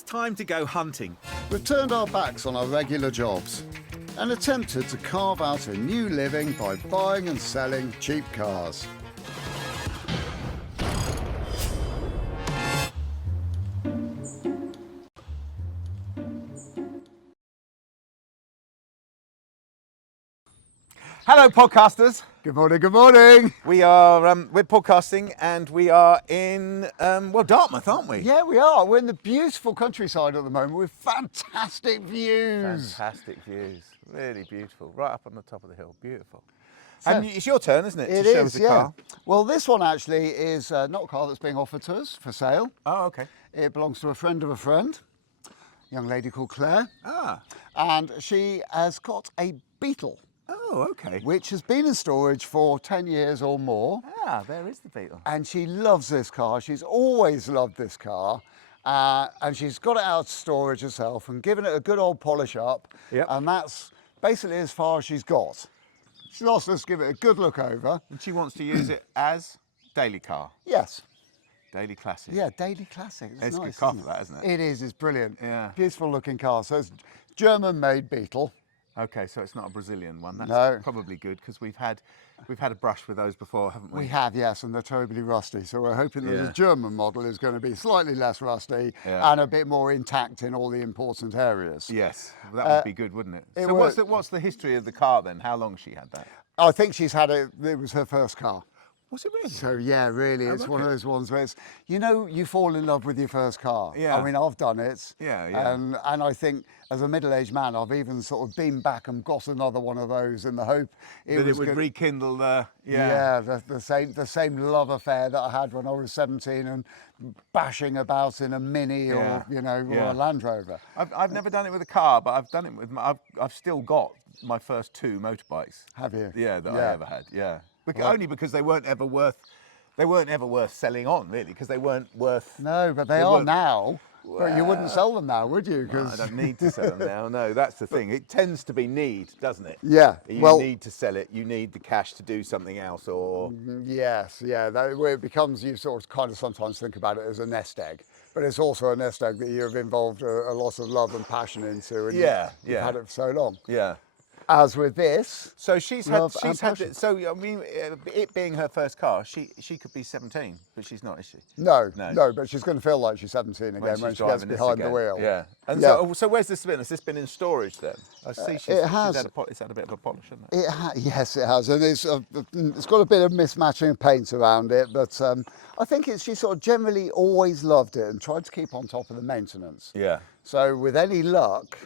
It's time to go hunting. We've turned our backs on our regular jobs and attempted to carve out a new living by buying and selling cheap cars. Hello, podcasters. Good morning, good morning. We are we're podcasting, and we are in Dartmouth, aren't we? Yeah, we are. We're in the beautiful countryside at the moment with fantastic views. Fantastic views, really beautiful. Right up on the top of the hill, beautiful. So, and it's your turn, isn't it? It to show is, us a yeah. car. Well, this one actually is not a car that's being offered to us for sale. Oh, okay. It belongs to a friend of a friend, a young lady called Claire. Ah. And she has got a Beetle. Oh, okay. Which has been in storage for 10 years or more. Ah, there is the Beetle. And she loves this car. She's always loved this car. And she's got it out of storage herself and given it a good old polish up. Yep. And that's basically as far as she's got. She's asked us to give it a good look over. And she wants to use it as daily car. Yes. Daily classic. Yeah, daily classic. It's nice, a good car isn't for that, isn't it? It is. It's brilliant. Yeah. Beautiful looking car. So it's German-made Beetle. Okay, so it's not a Brazilian one. That's No. probably good, because we've had a brush with those before, haven't we? We have, yes, and they're terribly rusty. So we're hoping that Yeah. the German model is going to be slightly less rusty Yeah. and a bit more intact in all the important areas. Yes, that would be good, wouldn't it? it So would. what's the history of the car then? How long she had that? I think she's had it. It was her first car. Was it really? So yeah, really, it's one of okay. those ones where it's, you fall in love with your first car. Yeah. I mean, I've done it. Yeah, yeah. And I think as a middle-aged man, I've even sort of been back and got another one of those in the hope That it would rekindle the the same love affair that I had when I was 17 and bashing about in a Mini or or a Land Rover. I've never done it with a car, but I've done it with I've still got my first two motorbikes. Have you? Yeah, that I ever had. Yeah, only because they weren't ever worth selling on, really, because they weren't worth. No, but they are now. But you wouldn't sell them now, would you? No, I don't need to sell them now. No, that's the thing. It tends to be need, doesn't it? Yeah. You need to sell it. You need the cash to do something else, or Yes, yeah. Where it becomes, you sort of kind of sometimes think about it as a nest egg, but it's also a nest egg that you've involved a lot of love and passion into, and you've had it for so long. Yeah. As with this, So she's love had and passion. it. So I mean, it being her first car, she could be 17, but she's not, is she? No, No. but she's going to feel like she's 17 again when she's she gets driving this behind the again. wheel. Yeah. And Yeah. so where's this been? Has this been in storage then? I see It she's has. it's had a bit of a polish, hasn't it? Yes, it has, and it's got a bit of mismatching of paint around it, but I think she sort of generally always loved it and tried to keep on top of the maintenance. Yeah. So with any luck,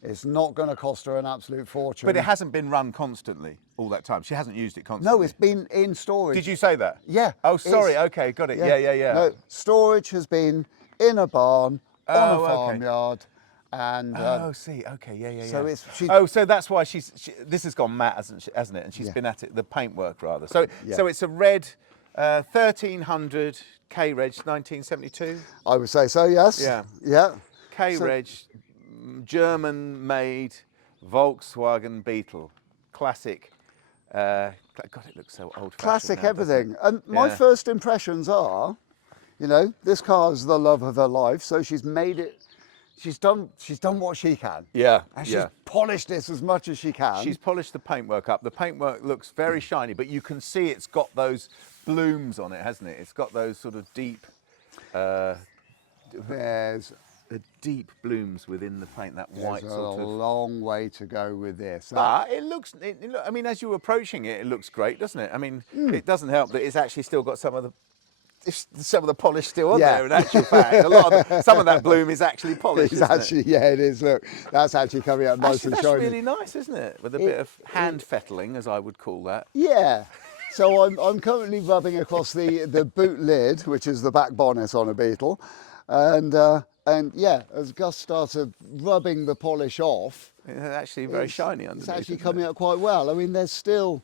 it's not going to cost her an absolute fortune. But it hasn't been run constantly all that time. She hasn't used it constantly. No, it's been in storage. Did you say that? Yeah. Oh, sorry. it's- Okay, got it. Yeah. No, storage has been in a barn, on Oh, a okay. farmyard, and See. Okay. Yeah. so So that's why this has gone matte, hasn't it? And she's been at it, the paintwork rather. So it's a red 1300 K Reg 1972. I would say so. Yes. Yeah. Yeah. K So- Reg, German-made Volkswagen Beetle, classic. God, it looks so old-fashioned. Classic now, doesn't everything. it? And my Yeah. first impressions are, this car is the love of her life, so she's made it. She's done what she can. Yeah. And she's polished this as much as she can. She's polished the paintwork up. The paintwork looks very shiny, but you can see it's got those blooms on it, hasn't it? It's got those sort of deep, There's deep blooms within the paint. That white There's a sort of. long way to go with this. But it looks. I mean, as you're approaching it, it looks great, doesn't it? I mean, it doesn't help that it's actually still got some of the polish still on there. In actual fact, some of that bloom is actually polished. It's actually, it is. Look, that's actually coming out nice and That's shiny. really nice, isn't it? With a bit of hand fettling, as I would call that. Yeah. So I'm currently rubbing across the boot lid, which is the back bonnet on a Beetle, and as Gus started rubbing the polish off, It's actually very shiny underneath. it's actually isn't coming it? out quite well. I mean, there's still,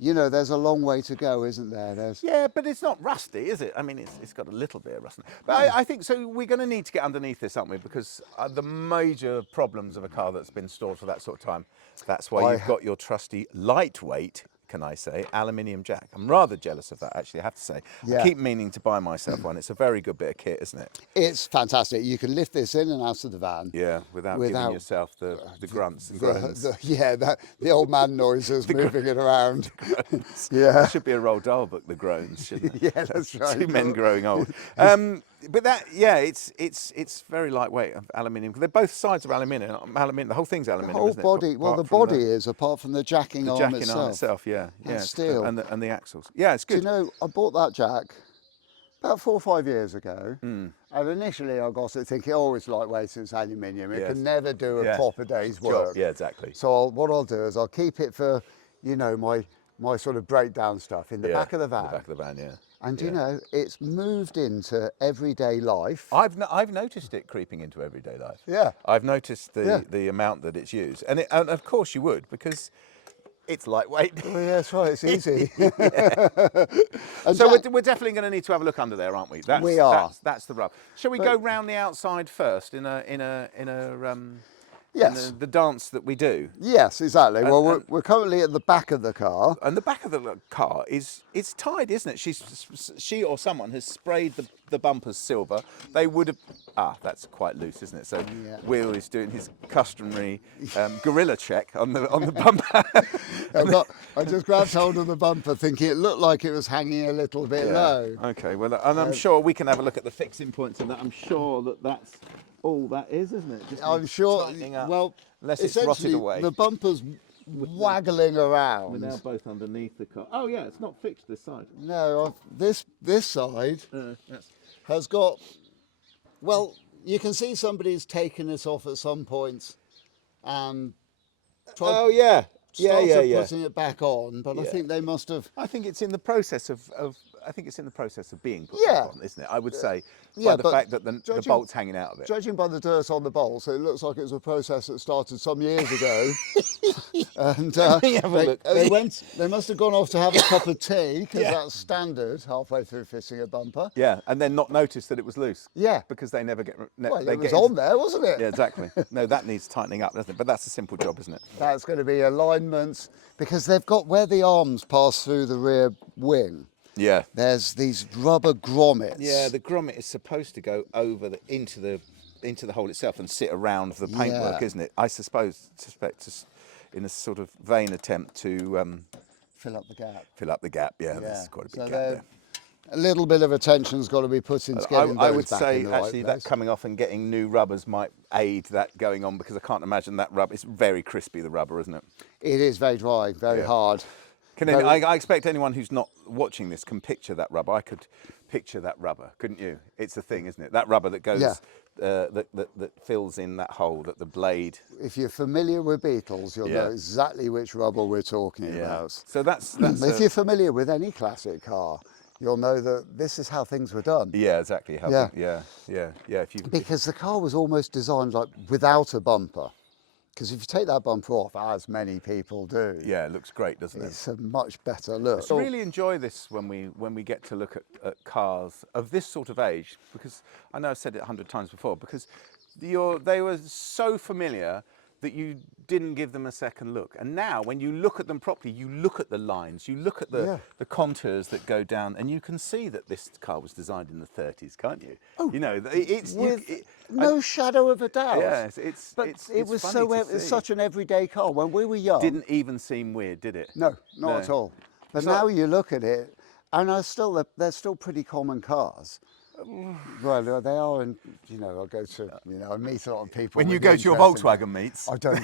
there's a long way to go, isn't there? Yeah, but it's not rusty, is it? I mean, it's got a little bit of rust. But I think so. We're going to need to get underneath this, aren't we? Because the major problems of a car that's been stored for that sort of time. That's why you've got your trusty lightweight can I say, aluminium jack. I'm rather jealous of that, actually, I have to say. Yeah. I keep meaning to buy myself one. It's a very good bit of kit, isn't it? It's fantastic. You can lift this in and out of the van. Yeah, without giving yourself the grunts and groans. The old man noises moving it around. Yeah. That should be a Roald Dahl book, the groans, shouldn't it? Yeah, that's right. 2 men growing old. But that, yeah, it's very lightweight, aluminium. They're both sides of aluminium. The whole thing's aluminium. The whole isn't it? body. Well, the Apart from body is, apart from the jacking arm jacking arm itself. Yeah, yeah. steel. And the axles. Yeah, it's Do good. you know, I bought that jack about 4 or 5 years ago. And initially I got it thinking, oh, it's lightweight, it's aluminium. It can never do a proper day's work. Yeah, exactly. So what I'll do is I'll keep it for, you know, my sort of breakdown stuff in the back of the van. The back of the van, yeah. And you know, it's moved into everyday life. I've noticed it creeping into everyday life. Yeah. I've noticed the amount that it's used, and of course you would, because it's lightweight. Well, yeah, that's right. It's easy. So we're definitely going to need to have a look under there, aren't we? We are. That's the rub. Shall we go round the outside first in the dance that we do? Yes, exactly. Well, we're currently at the back of the car. And the back of the car it's tied, isn't it? She or someone has sprayed the bumpers silver. They would have. That's quite loose, isn't it? So Will is doing his customary gorilla check on the bumper. I just grabbed hold of the bumper, thinking it looked like it was hanging a little bit low. Okay. Well, and I'm sure we can have a look at the fixing points of that. I'm sure that's all that is, isn't it? Just I'm sure. Up, well, unless it's rotted away. The bumper's waggling around. We're now both underneath the car. Oh yeah, it's not fixed this side. No, this side has got. Well, you can see somebody's taken it off at some point, and putting it back on. But I think they must have. I think it's in the process of being put back on, isn't it? I would say by the fact that the bolt's hanging out of it. Judging by the dirt on the bolts, it looks like it was a process that started some years ago. And they must have gone off to have a cup of tea, because that's standard halfway through fitting a bumper. Yeah, and then not notice that it was loose. Yeah, because they never get. It was on there, wasn't it? Yeah, exactly. No, that needs tightening up, doesn't it? But that's a simple job, isn't it? That's going to be alignments, because they've got where the arms pass through the rear wing. Yeah. There's these rubber grommets. Yeah, the grommet is supposed to go over into the hole itself and sit around the paintwork, isn't it? I suspect in a sort of vain attempt to fill up the gap. Fill up the gap. Yeah, there's quite a big gap there. A little bit of attention's got to be put into getting those I would back say in the right actually place. that coming off and getting new rubbers might aid that going on, because I can't imagine that rubber. It's very crispy, the rubber, isn't it? It is very dry, very hard. I expect anyone who's not watching this can picture that rubber. I could picture that rubber, couldn't you? It's the thing, isn't it? That rubber that goes, that fills in that hole, that the blade. If you're familiar with Beetles, you'll know exactly which rubber we're talking about. So that's if you're familiar with any classic car, you'll know that this is how things were done. Yeah, exactly. Because the car was almost designed like without a bumper. Because if you take that bumper off, as many people do, it looks great, doesn't it? It's a much better look. I really enjoy this when we get to look at cars of this sort of age, because I know I've said it 100 times before, because they were so familiar that you didn't give them a second look. And now when you look at them properly, you look at the lines, you look at the contours that go down, and you can see that this car was designed in the 30s, can't you? Oh, you know, no shadow of a doubt. Yeah, it was such an everyday car when we were young. Didn't even seem weird, did it? No, not at all. But now you look at it, and they're still pretty common cars. Well, they are, and I go to, I meet a lot of people. When you go to your Volkswagen meets, I don't.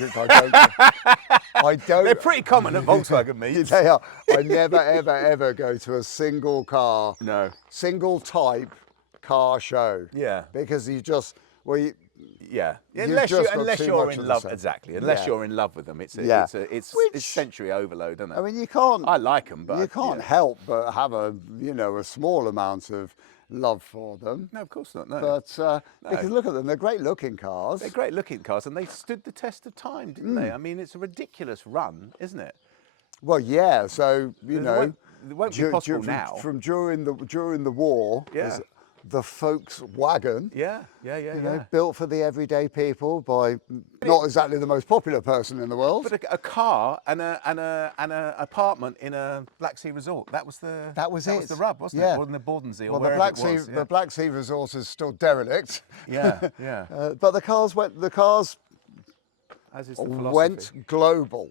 They're pretty common at Volkswagen meets. They are. I never, ever go to a single car, single type car show. Yeah. Because you just, unless you're in love, exactly. Unless you're in love with them, it's sensory overload, isn't it? I mean, you can't. I like them, but you can't help but have a small amount of love for them. No, of course not. No. But because look at them, they're great looking cars. They're great looking cars, and they stood the test of time, didn't they? I mean, it's a ridiculous run, isn't it? Well, yeah. So it won't be possible now. From during the war. Yeah. the Volkswagen. Yeah. You know, built for the everyday people by not exactly the most popular person in the world. But a car and a apartment in a Black Sea resort. That was the rub, wasn't it? Or in the Bordensee, or wherever it was. The Black Sea resort is still derelict. Yeah. But the cars went global.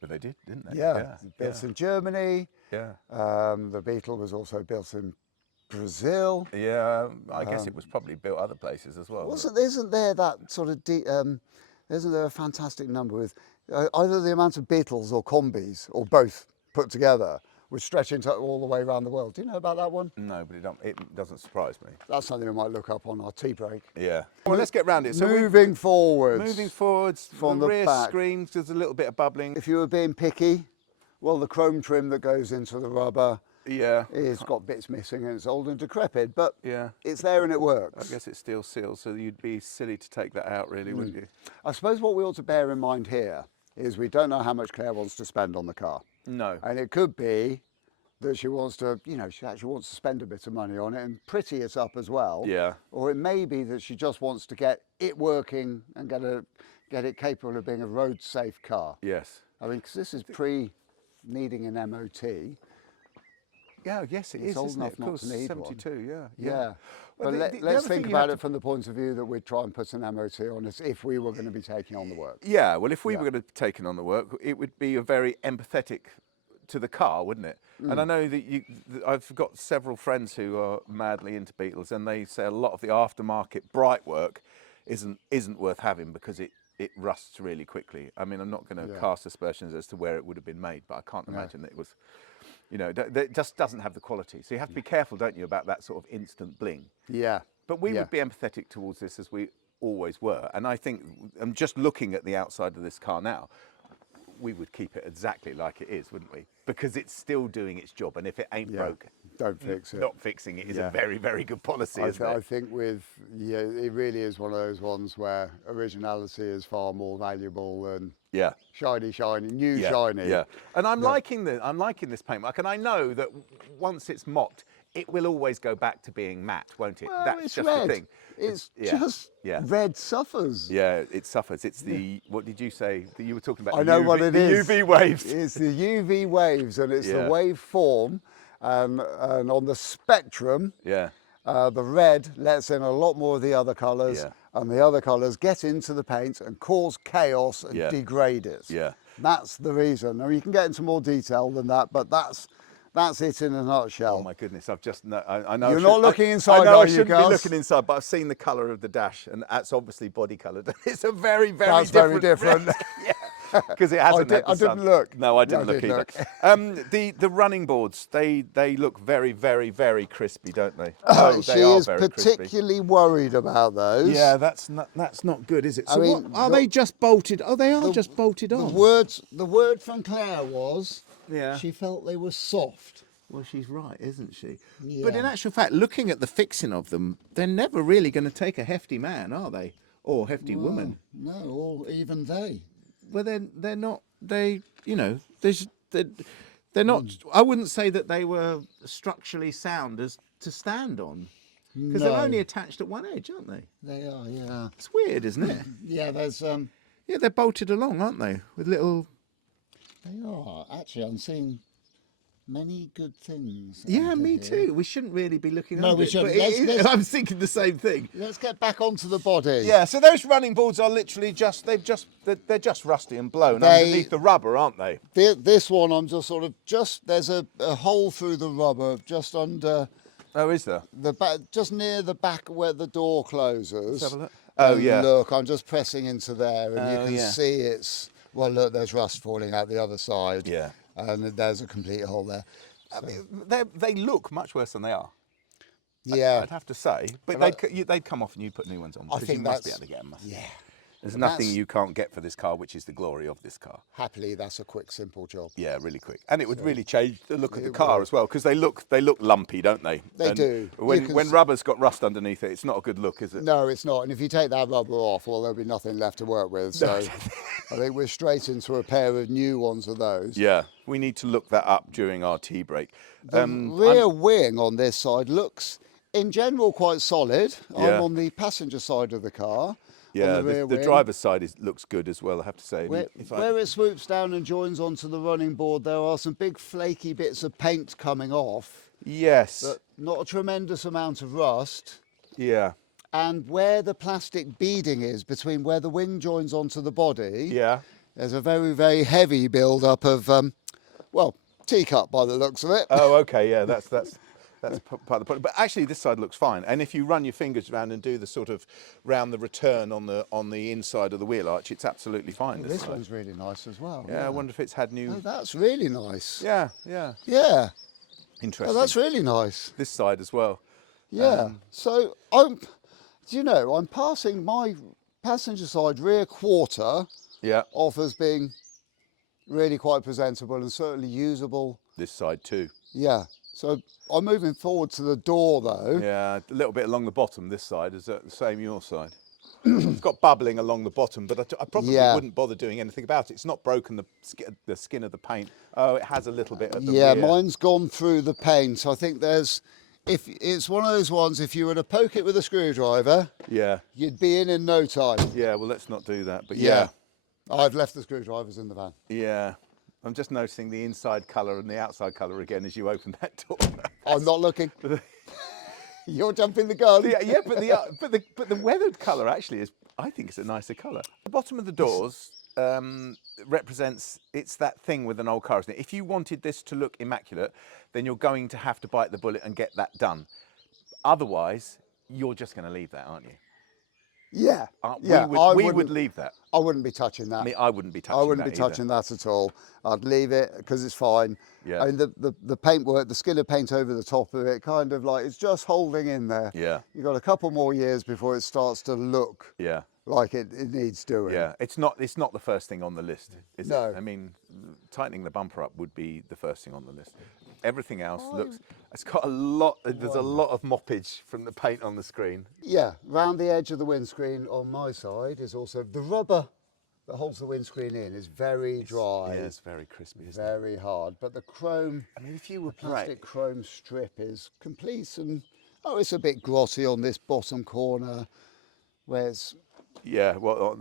But they did, didn't they? Yeah. Built in Germany. Yeah. The Beetle was also built in Brazil. Yeah, I guess it was probably built other places as well. Isn't there that sort of isn't there a fantastic number with either the amount of Beetles or combis or both put together, which stretch into all the way around the world? Do you know about that one? No, but it doesn't surprise me. That's something we might look up on our tea break. Yeah. Well, let's get round it. So moving forwards from the rear back. screens, there's a little bit of bubbling. If you were being picky, well, the chrome trim that goes into the rubber. Yeah, it's got bits missing and it's old and decrepit, but yeah, it's there and it works. I guess it's steel sealed, so you'd be silly to take that out, really, wouldn't you? I suppose what we ought to bear in mind here is we don't know how much Claire wants to spend on the car. No. And it could be that she wants to, she actually wants to spend a bit of money on it and pretty it up as well. Yeah. Or it may be that she just wants to get it working and get it capable of being a road safe car. Yes. I mean, because this is needing an MOT. Yeah, yes, it is. It's old isn't enough it? not to need 72, one. Yeah. Well, but let's think about it from the point of view that we'd try and put an MOT on it if we were going to be taking on the work. Yeah, well, if we were going to be taking on the work, it would be a very empathetic to the car, wouldn't it? And I know that I've got several friends who are madly into Beetles, and they say a lot of the aftermarket bright work isn't worth having because it rusts really quickly. I mean, I'm not going to cast aspersions as to where it would have been made, but I can't imagine that it was. That just doesn't have the quality. So you have to be careful, don't you, about that sort of instant bling. Yeah. But we would be empathetic towards this as we always were. And I think, I'm just looking at the outside of this car now, we would keep it exactly like it is, wouldn't we? Because it's still doing its job. And if it ain't broke, don't fix it. Not fixing it is a very, very good policy, isn't it? I think it really is one of those ones where originality is far more valuable than shiny, shiny. Yeah, and I'm liking this paintwork, and I know that once it's mocked, it will always go back to being matte, won't it? Well, That's it's just red. the thing. It's just red suffers. Yeah, it suffers. It's the what did you say? You were talking about. I know what it is. The UV waves. It's the UV waves, and it's the wave form, and on the spectrum. Yeah. The red lets in a lot more of the other colours, and the other colours get into the paint and cause chaos and degrade it. Yeah. That's the reason. Now, you can get into more detail than that, but that's it in a nutshell. Oh my goodness! I know. You're not looking inside. I know I you, shouldn't Gus? be looking inside, but I've seen the colour of the dash, and that's obviously body coloured. It's a very, very that's different. very different. Because it hasn't. I didn't look. No, I didn't look either. The running boards, they look very, very, very crispy, don't they? She is particularly worried about those. Yeah, that's not good, is it? So are they just bolted? Oh, they are just bolted on. The word from Claire was she felt they were soft. Well, she's right, isn't she? Yeah. But in actual fact, looking at the fixing of them, they're never really going to take a hefty man, are they? Or hefty woman? No, or even they. Well, they're not. They're not. I wouldn't say that they were structurally sound as to stand on, because they're only attached at one edge, aren't they? They are, yeah. It's weird, isn't it? Yeah, there's Yeah, they're bolted along, aren't they? With little. They are actually. I'm seeing many good things. Yeah, me too. We shouldn't really be looking. No, we shouldn't. I'm thinking the same thing. Let's get back onto the body. Yeah. So those running boards are literally they're just rusty and blown underneath the rubber, aren't they? This one, I'm just sort of there's a hole through the rubber just under. Oh, is there? The back, just near the back where the door closes. Let's have a look. Oh, yeah. Look, I'm just pressing into there, and you can see it's. Well, look, there's rust falling out the other side. Yeah. And there's a complete hole there. I mean, they look much worse than they are. Yeah. I'd have to say. But they'd come off and you'd put new ones on. I think you must be able to get them. Yeah. There's nothing you can't get for this car, which is the glory of this car. Happily, that's a quick, simple job. Yeah, really quick. And it would really change the look of the car as well, because they look lumpy, don't they? They do. When rubber's got rust underneath it, it's not a good look, is it? No, it's not. And if you take that rubber off, well, there'll be nothing left to work with. So I think we're straight into a pair of new ones of those. Yeah, we need to look that up during our tea break. The rear wing on this side looks in general quite solid. Yeah. I'm on the passenger side of the car. Yeah, on the rear the wing. driver's side looks good as well, I have to say. Where it swoops down and joins onto the running board, there are some big flaky bits of paint coming off, Yes. but not a tremendous amount of rust. Yeah. And where the plastic beading is between where the wing joins onto the body, Yeah. there's a very, very heavy build-up of, well, teacup by the looks of it. Oh, okay. Yeah, that's part of the problem. But actually, this side looks fine. And if you run your fingers around and do the sort of round the return on the inside of the wheel arch, it's absolutely fine. This one's really nice as well. Yeah, I wonder if it's had new. Oh, that's really nice. Yeah, yeah. Yeah. Interesting. Oh, that's really nice. This side as well. Yeah. So I'm passing my passenger side rear quarter Yeah. off as being really quite presentable and certainly usable. This side too. Yeah. So I'm moving forward to the door though. Yeah, a little bit along the bottom. This side is the same your side. It's got bubbling along the bottom, but I probably wouldn't bother doing anything about it. It's not broken the skin of the paint. Oh, it has a little bit at the rear. Mine's gone through the paint. I think if it's one of those ones, if you were to poke it with a screwdriver, you'd be in no time. Yeah, well, let's not do that. But yeah. I've left the screwdrivers in the van. Yeah. I'm just noticing the inside colour and the outside colour again as you open that door. I'm not looking. You're jumping the gun. Yeah, but the weathered colour actually is, I think, it's a nicer colour. The bottom of the doors represents, it's that thing with an old car, isn't it? If you wanted this to look immaculate, then you're going to have to bite the bullet and get that done. Otherwise, you're just going to leave that, aren't you? Yeah. We would leave that. I wouldn't be touching that. I mean, I wouldn't be touching that. I wouldn't be touching that at all. I'd leave it because it's fine. Yeah. I mean, the paintwork, the skin of paint over the top of it, kind of like it's just holding in there. Yeah. You've got a couple more years before it starts to look like it needs doing. Yeah. It's not the first thing on the list, is No. it? I mean, tightening the bumper up would be the first thing on the list. Everything else looks, it's got there's a lot of moppage from the paint on the screen. Yeah, round the edge of the windscreen on my side is also the rubber that holds the windscreen in is very dry. Yeah, it's very crispy, isn't it? Very hard. But the chrome, I mean, if you were plastic chrome strip is complete and it's a bit grotty on this bottom corner where it's yeah, well,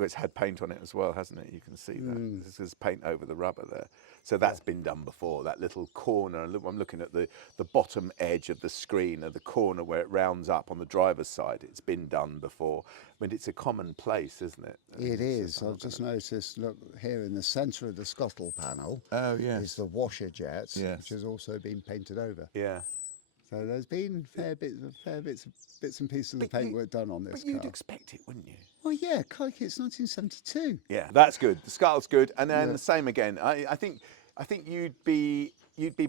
it's had paint on it as well, hasn't it? You can see that. There's paint over the rubber there. So that's been done before, that little corner. I'm looking at the bottom edge of the screen, or the corner where it rounds up on the driver's side. It's been done before. I mean, it's a common place, isn't it? It is. I've just noticed, look, here in the centre of the scuttle panel is the washer jet, which has also been painted over. Yeah. So there's been bits and pieces of paintwork done on this car. But you'd expect it, wouldn't you? Well, yeah, crikey, it's 1972. Yeah, that's good. The scuttle's good, and then the same again. I think you'd be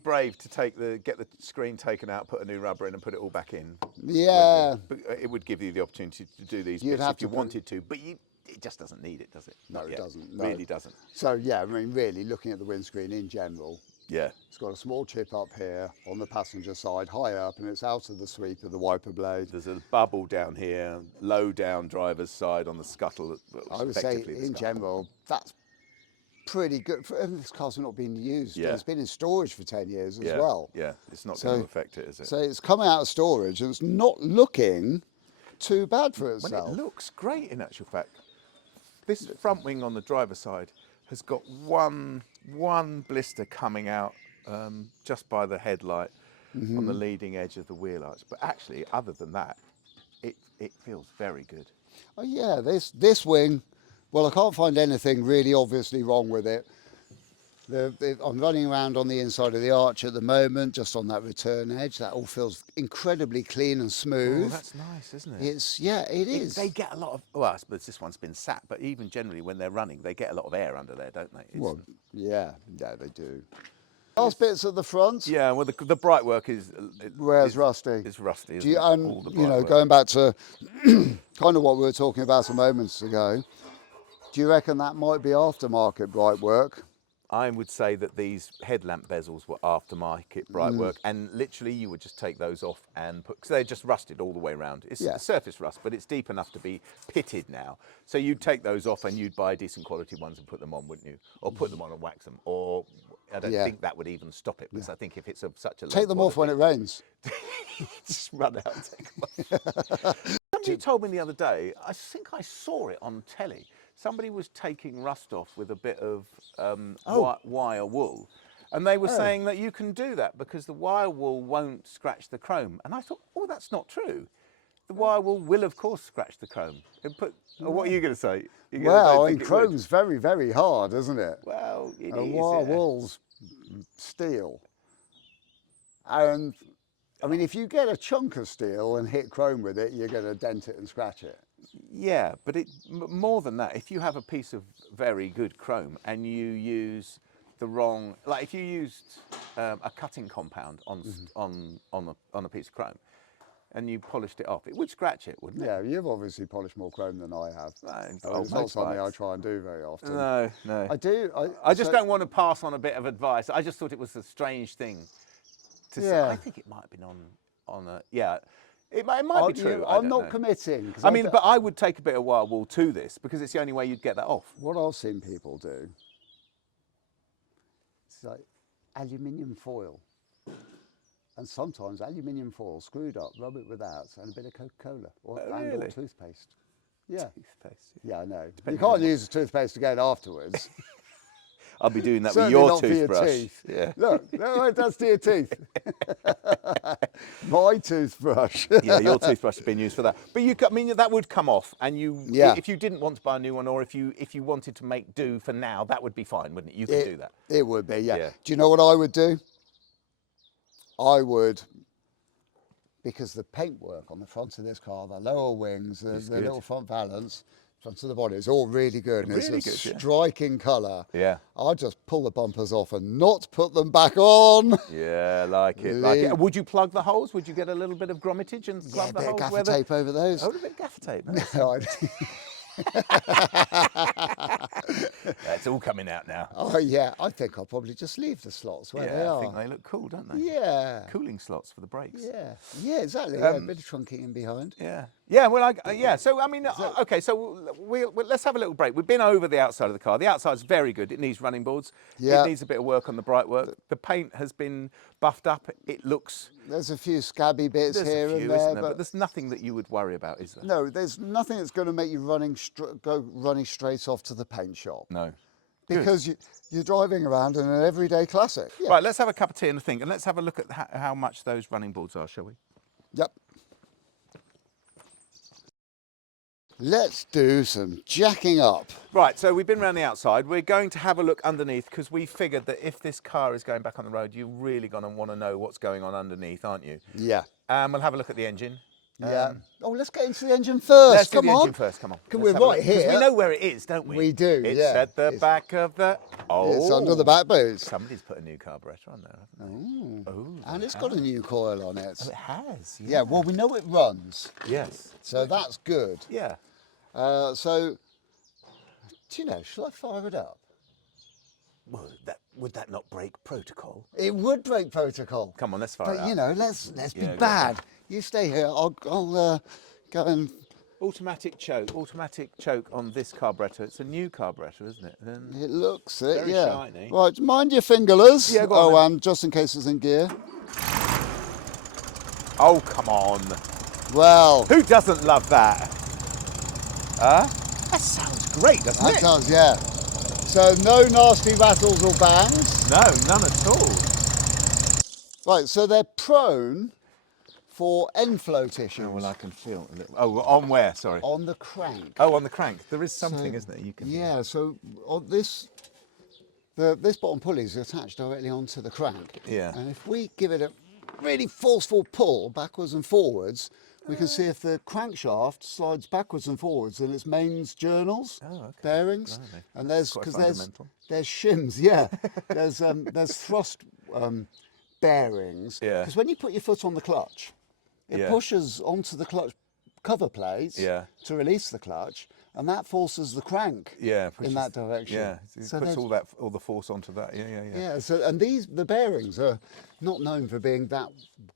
brave to get the screen taken out, put a new rubber in, and put it all back in. Yeah. But it would give you the opportunity to do these bits if you wanted to, but it just doesn't need it, does it? No, it doesn't. No. Really doesn't. So yeah, I mean, really looking at the windscreen in general. Yeah. It's got a small chip up here on the passenger side, high up, and it's out of the sweep of the wiper blade. There's a bubble down here, low down driver's side on the scuttle. I would say, in general, that's pretty good. And this car's not been used. Yeah. It's been in storage for 10 years as well. Yeah, it's not going to affect it, is it? So it's coming out of storage and it's not looking too bad for itself. Well, it looks great in actual fact. This front wing on the driver's side has got one blister coming out just by the headlight on the leading edge of the wheel arch. But actually, other than that, it feels very good. Oh yeah, this wing, well, I can't find anything really obviously wrong with it. I'm running around on the inside of the arch at the moment, just on that return edge. That all feels incredibly clean and smooth. Oh, that's nice, isn't it? It is. They get a lot of, well, I suppose this one's been sat, but even generally when they're running, they get a lot of air under there, don't they? Well, yeah, they do. Last bits at the front. Yeah, well, the bright work is rusty. It's rusty, isn't Do you, it? All the bright work. Going back to kind of what we were talking about a moment ago, do you reckon that might be aftermarket bright work? I would say that these headlamp bezels were aftermarket bright work, and literally you would just take those off and put, because they're just rusted all the way around. It's surface rust, but it's deep enough to be pitted now. So you'd take those off and you'd buy decent quality ones and put them on, wouldn't you? Or put them on and wax them. Or I don't think that would even stop it, because I think if it's such a low Take them off when it rains. just run out and take them off. Somebody told me the other day, I think I saw it on telly, somebody was taking rust off with a bit of wire wool. And they were saying that you can do that because the wire wool won't scratch the chrome. And I thought, oh, that's not true. The wire wool will, of course, scratch the chrome. What are you going to say? Well, and chrome's very, very hard, isn't it? Well, it is. Wire wool's steel. And, I mean, if you get a chunk of steel and hit chrome with it, you're going to dent it and scratch it. Yeah, but more than that, if you have a piece of very good chrome and you use the wrong, like if you used a cutting compound on a piece of chrome and you polished it off, it would scratch it, wouldn't it? Yeah, you've obviously polished more chrome than I have. No, it's not something I try and do very often. No. I do. I just don't want to pass on a bit of advice. I just thought it was a strange thing to say. I think it might have been on a, it might be true. I'm not committing. I mean, but I would take a bit of wire wool to this because it's the only way you'd get that off. What I've seen people do, it's like aluminium foil. And sometimes aluminium foil screwed up, rub it with that, and a bit of Coca-Cola or toothpaste. Yeah. Toothpaste. Yeah, I know. You can't use the toothpaste again afterwards. I'll be doing that with Certainly your not toothbrush. For your teeth. Yeah. Look, no, it does to your teeth. My toothbrush. Yeah, your toothbrush has been used for that. But I mean, that would come off, and if you didn't want to buy a new one, or if you wanted to make do for now, that would be fine, wouldn't it? You could do that. It would be, yeah. Do you know what I would do? I would, because the paintwork on the front of this car, the lower wings, the little front valance, front of the body, it's all really good. And Really it's a good, striking colour. Yeah. I'd just pull the bumpers off and not put them back on. Yeah, like it. Would you plug the holes? Would you get a little bit of grommetage and plug the holes? Yeah, a bit of gaffer tape over those. Oh, a bit of gaffer tape. No, It's all coming out now. Oh yeah, I think I'll probably just leave the slots where they are. I think they look cool, don't they? Yeah. Cooling slots for the brakes. Yeah, exactly. A bit of trunking in behind. Yeah. Well, So I mean, okay. So let's have a little break. We've been over the outside of the car. The outside's very good. It needs running boards. Yeah. It needs a bit of work on the bright work. The paint has been buffed up. It looks. There's a few scabby bits here and there, isn't there? But there's nothing that you would worry about, is there? No, there's nothing that's going to make you go running straight off to the paint shop. No. Because you're driving around in an everyday classic. Yeah. Right, let's have a cup of tea and a think, and let's have a look at how much those running boards are, shall we? Yep. Let's do some jacking up. Right, so we've been around the outside. We're going to have a look underneath because we figured that if this car is going back on the road, you're really going to want to know what's going on underneath, aren't you? Yeah. We'll have a look at the engine. Yeah. Let's get into the engine first. Let's do the engine first. Come on. We're right here. We know where it is, don't we? We do. It's at the back of the. It's under the back boot. Somebody's put a new carburettor on there, haven't they? Oh. And it's got a new coil on it. Oh, it has. Yeah. Well, we know it runs. Yes. So that's good. Yeah. So, do you know? Shall I fire it up? Well, would that not break protocol? It would break protocol. Come on, let's fire it up. But you know, let's be bad. You stay here. I'll go and. Automatic choke on this carburettor. It's a new carburettor, isn't it? It looks it, very shiny. Right, mind your fingerless. Yeah, go on. And just in case it's in gear. Oh, come on. Well. Who doesn't love that? That sounds great, doesn't it? That does, yeah. So no nasty rattles or bangs. No, none at all. Right, so they're prone for end float issues. Oh, well, I can feel a little. Oh, on where? Sorry. On the crank. Oh, on the crank. There is something, isn't there? You can. Yeah. So on this, this bottom pulley is attached directly onto the crank. Yeah. And if we give it a really forceful pull backwards and forwards, we can see if the crankshaft slides backwards and forwards in its mains journals, bearings, Blimey. and there's Quite there's shims, yeah. there's thrust bearings. Yeah. Because when you put your foot on the clutch, it pushes onto the clutch cover plate to release the clutch, and that forces the crank in that direction. Yeah, it so puts all the force onto that. Yeah. Yeah, so and the bearings are not known for being that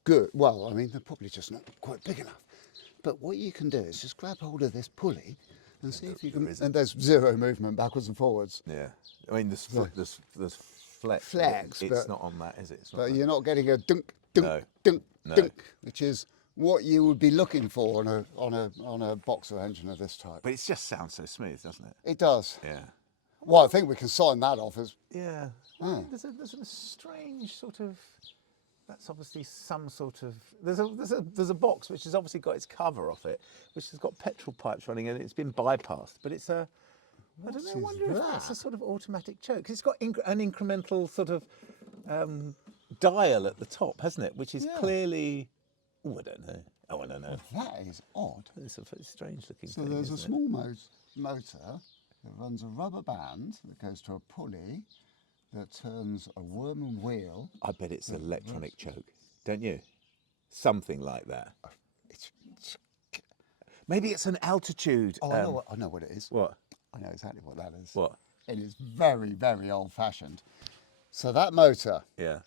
good. Well, I mean, they're probably just not quite big enough. But what you can do is just grab hold of this pulley and see if you can. And there's zero movement backwards and forwards. Yeah, I mean, there's flex. It's not on that, is it? It's not but that. you're not getting a dunk, dunk, No. dunk, No. dunk, which is what you would be looking for on a boxer engine of this type. But it just sounds so smooth, doesn't it? It does. Yeah. Well, I think we can sign that off as. Yeah. There's a strange sort of. That's obviously some sort of. There's a box which has obviously got its cover off it, which has got petrol pipes running in it. It's been bypassed, but it's a. I don't know. I wonder if that's a sort of automatic choke. 'Cause it's got an incremental sort of dial at the top, hasn't it? Which is clearly. Oh, I don't know. Oh, I don't know. That is odd. It's a strange looking So thing. there's a isn't small motor that runs a rubber band that goes to a pulley that turns a worm and wheel. I bet it's an electronic choke, don't you? Something like that. Maybe it's an altitude. Oh, I know what it is. What? I know exactly what that is. What? It is very, very old-fashioned. So that motor Yeah.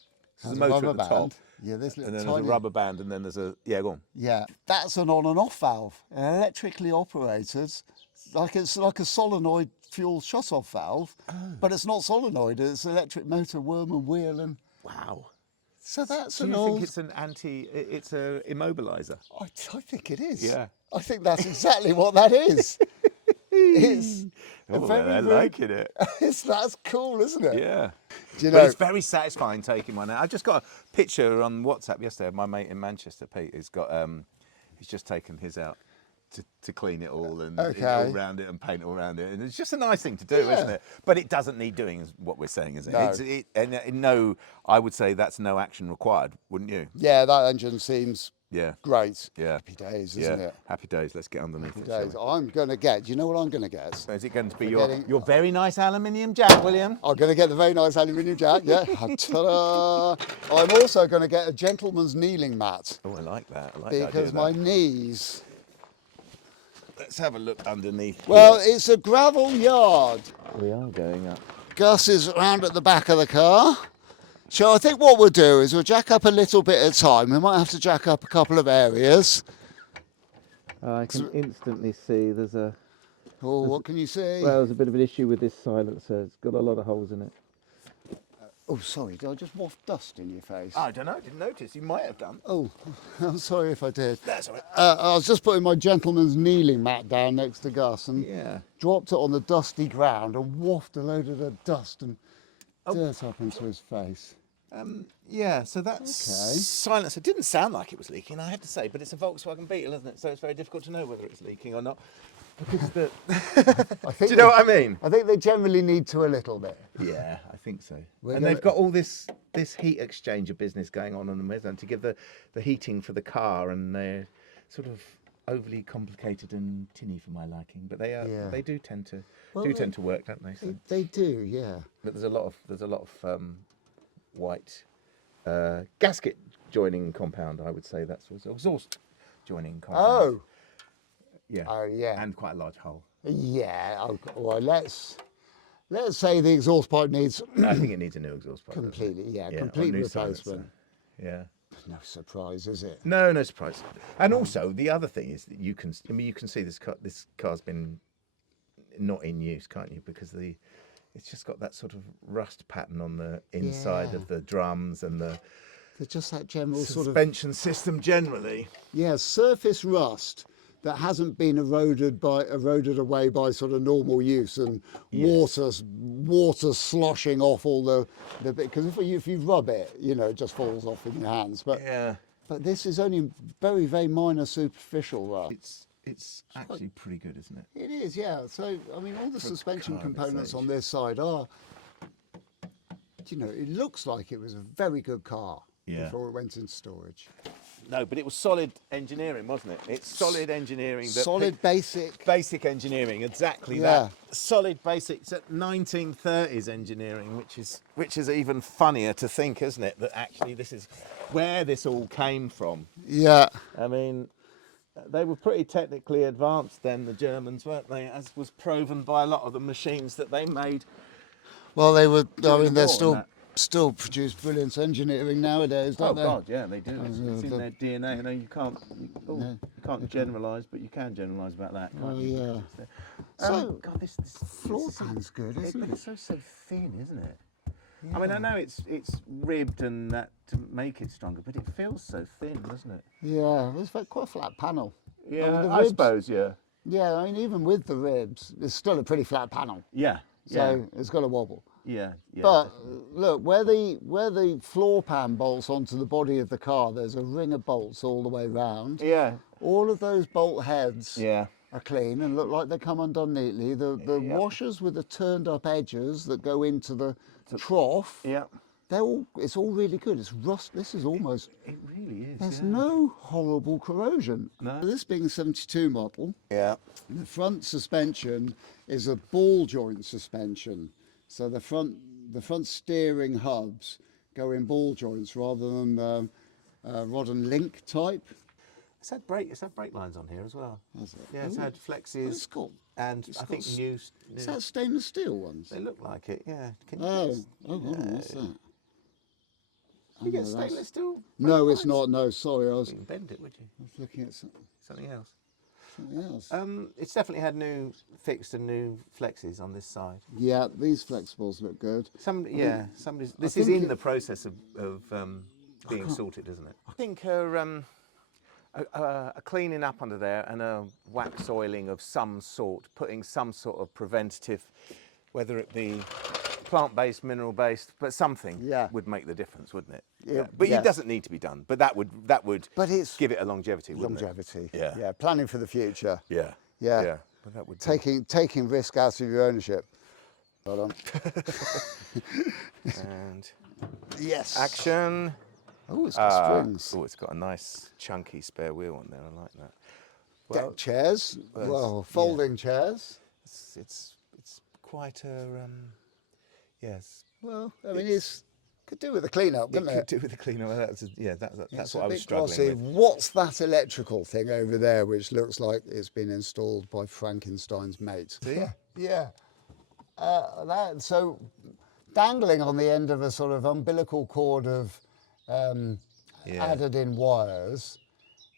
has There's a a motor rubber at the band. top. Yeah, this little And then tiny. there's a rubber band, and then there's a go on. Yeah, that's an on and off valve, electrically operated, it's like a solenoid fuel shut-off valve, but it's not solenoid. It's electric motor, worm and wheel, and Wow. so that's Do an you old. think it's an it's a immobiliser? I think it is. Yeah. I think that's exactly what that is. It's a they're liking it. that's cool, isn't it? Yeah. Do you But know? it's very satisfying taking one out. I just got a picture on WhatsApp yesterday of my mate in Manchester, Pete. He's got he's just taken his out to clean it all and all around it and paint all around it, and it's just a nice thing to do, isn't it? But it doesn't need doing, is what we're saying, is it? No. I would say that's no action required, wouldn't you? Yeah, that engine seems Yeah. great. Yeah. Happy days, isn't it? Happy days. Let's get underneath it. Days. shall I'm going to get. Do you know what I'm going to get? we? Is it going to be Forgetting- your very nice aluminium jack, William? I'm going to get the very nice aluminium jack, yeah. Ta-da! I'm also going to get a gentleman's kneeling mat Oh, I like that. I like the idea because of my that. knees. Let's have a look underneath. Well, it's a gravel yard. we are going up. Gus is around at the back of the car. So I think what we'll do is we'll jack up a little bit at a time. We might have to jack up a couple of areas. I can instantly see there's a Oh, what can you see? there's a bit of an issue with this silencer. It's got a lot of holes in it. Oh, sorry, did I just waft dust in your face? I don't know. Didn't notice. You might have done. Oh, I'm sorry if I did. That's all right. I was just putting my gentleman's kneeling mat down next to Gus and Yeah. dropped it on the dusty ground and wafted a load of the dust and dirt up into his face. Yeah, so that's Okay. silence. It didn't sound like it was leaking, I have to say, but it's a Volkswagen Beetle, isn't it? So it's very difficult to know whether it's leaking or not. Because the... I think Do you know what I mean? I think they generally need to a little bit. Yeah, I think so. We're And gonna- they've got all this heat exchanger business going on them with them to give the heating for the car, and they're sort of overly complicated and tinny for my liking. But they are they do tend to tend to work, don't they? So. They do, yeah. But there's a lot of white gasket joining compound. I would say that's what's exhaust joining compound. Oh, yeah. oh yeah. And quite a large hole. Yeah. Okay. Well, let's say the exhaust pipe needs I think it needs a new exhaust pipe. doesn't it? completely, yeah, Yeah, or complete new replacement. silencer. Yeah. No surprise, is it? No surprise. And also the other thing is that you can see this car's been not in use, can't you? Because it's just got that sort of rust pattern on the inside of the drums and the They're just that general sort of suspension system generally. surface rust that hasn't been eroded away by sort of normal use and water sloshing off all the bit, because if you rub it, it just falls off in your hands. But Yeah. but this is only very, very minor superficial rust. It's actually pretty good, isn't it? It is, yeah. So I mean, all the suspension car of its components age. on this side are, it looks like it was a very good car before it went into storage. No, but it was solid engineering, wasn't it? It's solid engineering. Solid, basic. Basic engineering, exactly Yeah. that. Solid basic. It's at 1930s engineering, which is even funnier to think, isn't it? That actually this is where this all came from. Yeah. I mean, they were pretty technically advanced then, the Germans, weren't they? As was proven by a lot of the machines that they made. Well, they were. I During mean, the they're war and still produce brilliant engineering nowadays, don't they? yeah, they do. It's in their DNA. You know, you can't generalise, but you can generalise about that. Can't Oh you? yeah. So, God, this Floor pan's good, It isn't it? looks so thin, isn't it? I mean, I know it's ribbed and that to make it stronger, but it feels so thin, doesn't it? Yeah, it's quite a flat panel. Yeah, I mean, the I ribs- suppose. Yeah. Yeah, I mean, even with the ribs, it's still a pretty flat panel. Yeah. So it's got a wobble. Yeah. But Definitely. look, where the floor pan bolts onto the body of the car, there's a ring of bolts all the way round. Yeah. All of those bolt heads Yeah. are clean and look like they come undone neatly. The washers with the turned up edges that go into the trough, Yeah. it's all really good. It's rust. This is almost. It really is. There's yeah. no horrible corrosion. No. This being a 72 model, Yeah. the front suspension is a ball joint suspension. So the front steering hubs go in ball joints rather than rod and link type. It's had brake lines on here as well. Has it? Yeah, it's had flexes It's got- and it's I think got new. Is that stainless steel ones? They look like it. Yeah. Can you Oh, guess? what's that? You get no, that's- stainless steel? No, brake it's lines? not. No, sorry, I You was can bend it, would you? looking at Something else. something else. It's definitely had new fixed and new flexes on this side. Yeah, these flexibles look good. Somebody's. This is think in the process of being sorted, isn't it? I think a cleaning up under there and a wax oiling of some sort, putting some sort of preventative, whether it be plant-based, mineral-based, but something would make the difference, wouldn't it? Yeah, But yeah. it doesn't need to be done. But that would But it's give it a longevity, wouldn't longevity. Yeah. Yeah, planning for the future. it? Yeah. Yeah. Yeah. But that would Taking risk out of your ownership. Hold on. and Yes. action. Oh, it's got strings. Oh, it's got a nice chunky spare wheel on there. I like that. Deck chairs. Well, folding chairs. It's quite a yes. Well, I mean, it's could do with a clean up, It couldn't could it? do with the cleaner. That's It's what a I was bit struggling glossy. with. What's that electrical thing over there, which looks like it's been installed by Frankenstein's mate? Do you? Yeah. So dangling on the end of a sort of umbilical cord of added in wires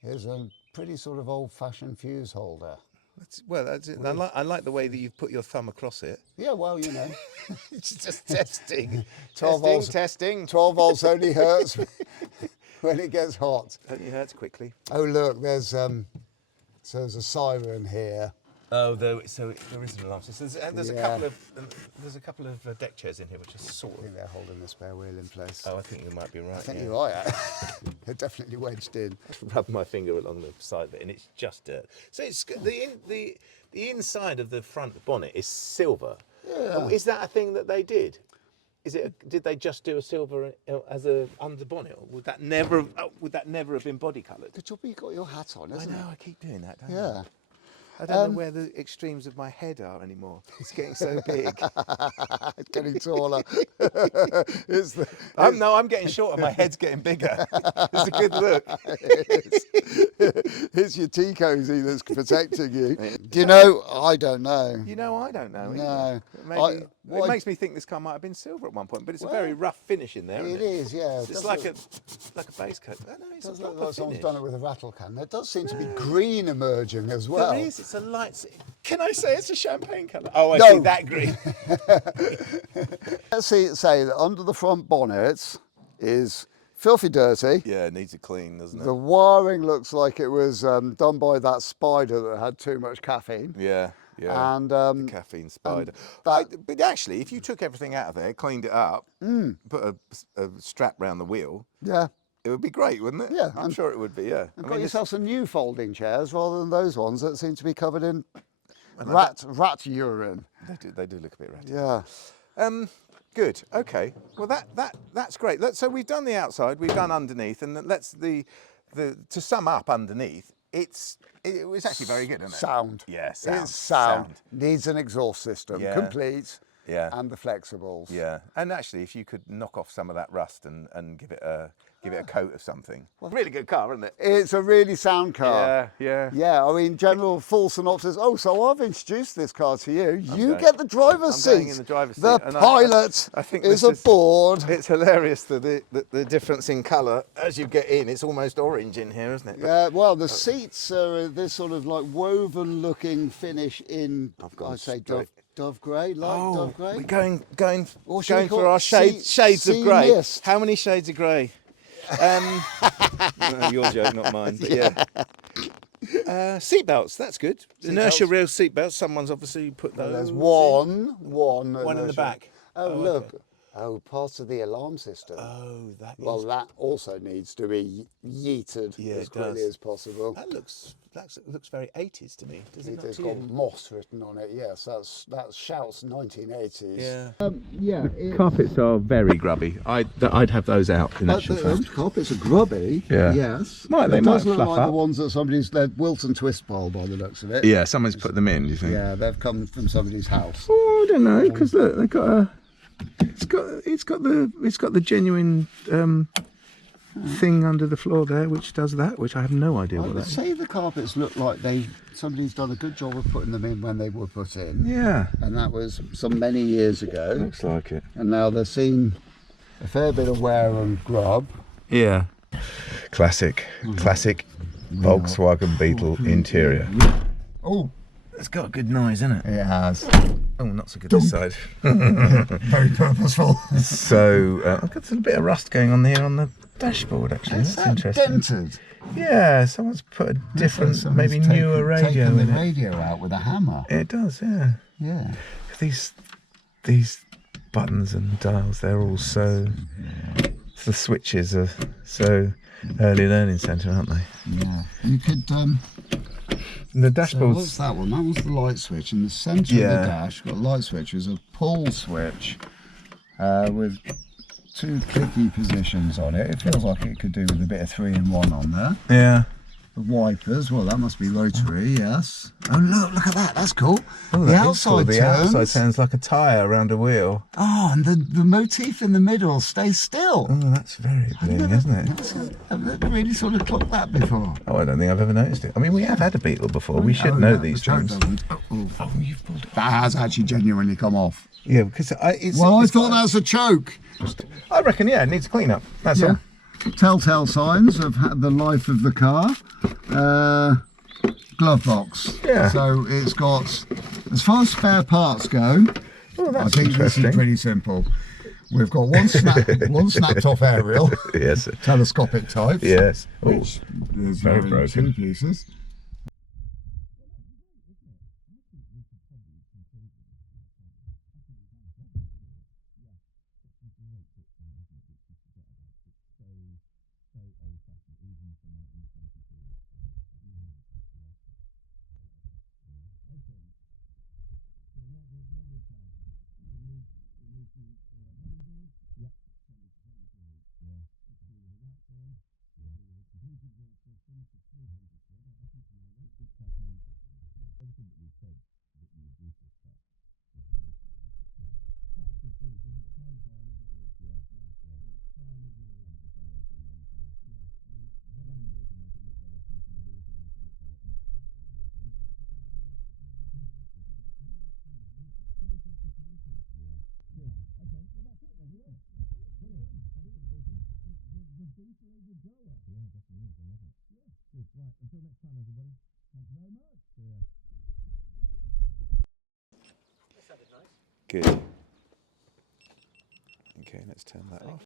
is a pretty sort of old-fashioned fuse holder. That's it. I like the way that you've put your thumb across it. Yeah, well, you know. It's just testing. 12 volts. testing. 12 volts only hurts when it gets hot. Only hurts quickly. Oh, look, there's a siren here. Oh, there is an alarm system. There's Yeah. a couple of deck chairs in here, which are sort I of. think they're holding the spare wheel in place. Oh, I think you might be right. I think you're right. They're definitely wedged in. Rub my finger along the side of it, and it's just dirt. So it's the inside of the front bonnet is silver. Yeah. Oh, is that a thing that they did? Did they just do a silver as a under bonnet, or would that never have been body coloured? Good job you got your hat on, I isn't know. I keep doing that. it? Don't Yeah. I don't know where the extremes of my head are anymore. It's getting so big. It's getting taller. I'm getting shorter. My head's getting bigger. It's a good look. It's your tea cosy that's protecting you. Do you know? I don't know. You know, I don't know. No. Either. Maybe, it makes me think this car might have been silver at one point, but it's a very rough finish in there. It Isn't is, yeah. It's like a base coat. Oh, no, it's It does a look proper like someone's finish. done it with a rattle can. There does seem to be green emerging as well. There is. It's a light. Can I say it's a champagne colour? Oh, I No. see that green. Let's say that under the front bonnet is filthy dirty. Yeah, it needs a clean, doesn't it? The wiring looks like it was done by that spider that had too much caffeine. Yeah. Yeah. And the caffeine spider. that- But actually, if you took everything out of there, cleaned it up, put a strap round the wheel, yeah, it would be great, wouldn't it? Yeah, I'm sure it would be. Yeah. and got yourself some new folding chairs rather than those ones that seem to be covered in And rat urine. they do look a bit ratty. Yeah. Good. Okay. Well, that's great. So we've done the outside, we've done underneath, and to sum up underneath, it was actually very good, isn't it? Sound. Yeah, sound. It's sound. Needs an exhaust system. Yeah. Complete. Yeah. And the flexibles. Yeah. And actually, if you could knock off some of that rust and give it a coat of something. Really good car, isn't it? It's a really sound car. Yeah. Yeah, I mean, general full synopsis. Oh, so I've introduced this car to you. You going- get the driver's seat. I'm going in the driver's The seat, and pilot I think is this aboard. It's hilarious the difference in colour as you get in. It's almost orange in here, isn't it? Yeah, well, the seats are this sort of like woven-looking finish in, I've gone I'd say, straight. Dove grey, light dove grey. We're going Or should we for call our it shades of sea grey. mist? How many shades of grey? Your joke, not mine. But yeah. Seatbelts, that's good. Inertia rail seatbelts. Someone's obviously put those. There's in. one One in the inertia. back. Oh, look. Okay. Oh, part of the alarm system. Oh, that is. Well, that also needs to be yeeted Yeah, as it quickly does. as possible. That looks very 80s to me. Does it not It's to got you? moss written on it. Yes, that shouts 1980s. Yeah. Carpets are very grubby. I'd have those out in actual fact. Carpets are grubby. Yeah. Yes. They It might does look fluff like up. the ones that they're Wilton twist pile by the looks of it. Yeah, someone's put them in. Do you think? Yeah, they've come from somebody's house. Oh, I don't know, because look, they've got a. It's got the genuine thing under the floor there, which does that. Which I have no idea I what would that is. say the carpets look like somebody's done a good job of putting them in when they were put in. Yeah, And that was many years ago. looks like it. And now they've seen a fair bit of wear and grub. Yeah. Classic Volkswagen Beetle interior. Oh, It's got a good noise, isn't it? it has. Oh, not so good this side. Very purposeful. So I've got a bit of rust going on here on the dashboard. Actually, Is that's that interesting. dented? Yeah, someone's put a different, maybe newer radio taken in the it. radio out with a hammer. It does, yeah. Yeah. These buttons and dials, they're all so. The switches are so early learning centre, aren't they? Yeah. You could. The So dashboard's. what's that one? That was the light switch. In the centre of the dash, got a light switch. There's a pull switch with two clicky positions on it. It feels like it could do with a bit of 3-in-1 on there. Yeah. The wipers, well, that must be rotary, yes. Oh, look at that. That's cool. Oh, the that is outside cool. The outside turns. sounds like a tyre around a wheel. Oh, and the motif in the middle stays still. Oh, that's very bling, isn't it? I've never really sort of clocked that before. Oh, I don't think I've ever noticed it. I mean, we have had a Beetle before. We should know these the choke things. doesn't. Oh, you've pulled it. That has actually genuinely come off. Yeah, because it's. Well, I it's thought got- that was a choke. I reckon, yeah, it needs a clean up. That's all. Telltale signs of the life of the car. Glove box. Yeah. So it's got, as far as spare parts go, Oh, I that's think this interesting. is pretty simple. We've got one snapped off aerial, Yes. telescopic type. Yes. Oh, Which is very now in broken. 2 pieces. Good. Okay, let's turn that off.